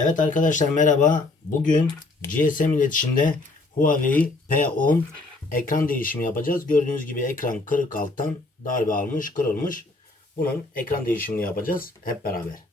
Evet arkadaşlar merhaba. Bugün GSM iletişimde Huawei P10 ekran değişimi yapacağız. Gördüğünüz gibi ekran kırık alttan darbe almış, kırılmış. Bunun ekran değişimini yapacağız hep beraber.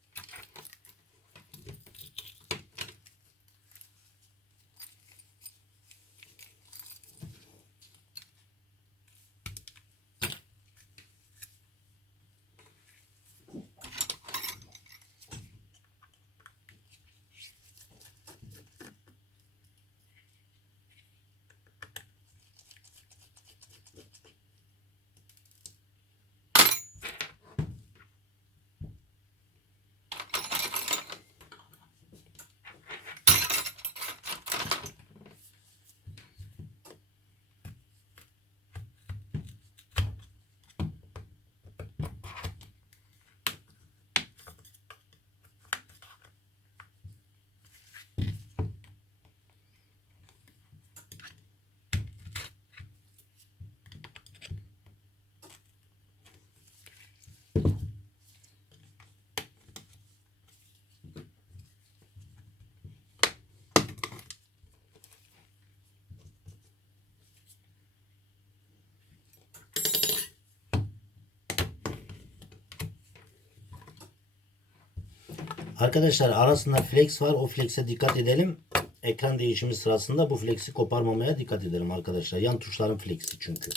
Arkadaşlar arasında flex var. O flex'e dikkat edelim. Ekran değişimi sırasında bu flex'i koparmamaya dikkat edelim arkadaşlar. Yan tuşların flex'i çünkü.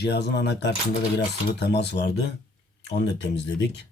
Cihazın anakartında da biraz sıvı temas vardı. Onu da temizledik.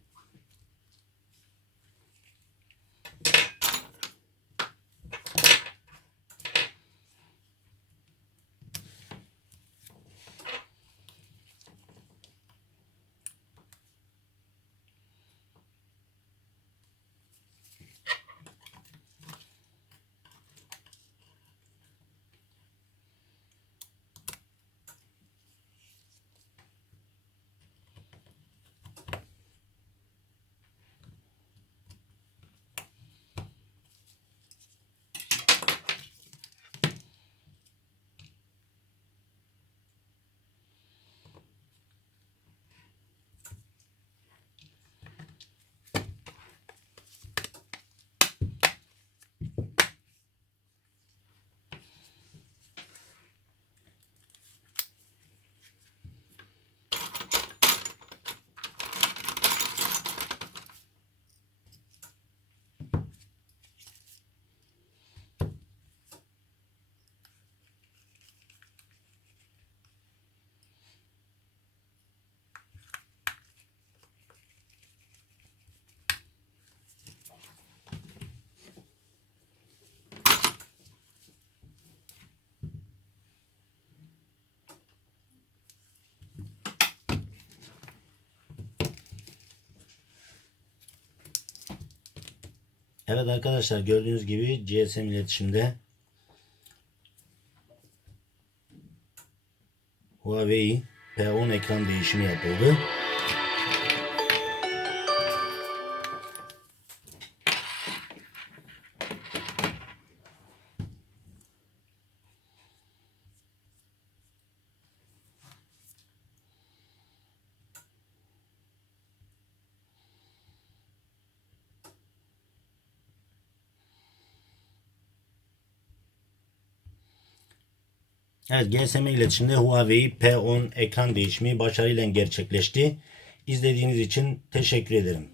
Evet arkadaşlar gördüğünüz gibi GSM iletişimde Huawei P10 ekran değişimi yapıldı. Evet GSM iletişimde Huawei P10 ekran değişimi başarıyla gerçekleşti. İzlediğiniz için teşekkür ederim.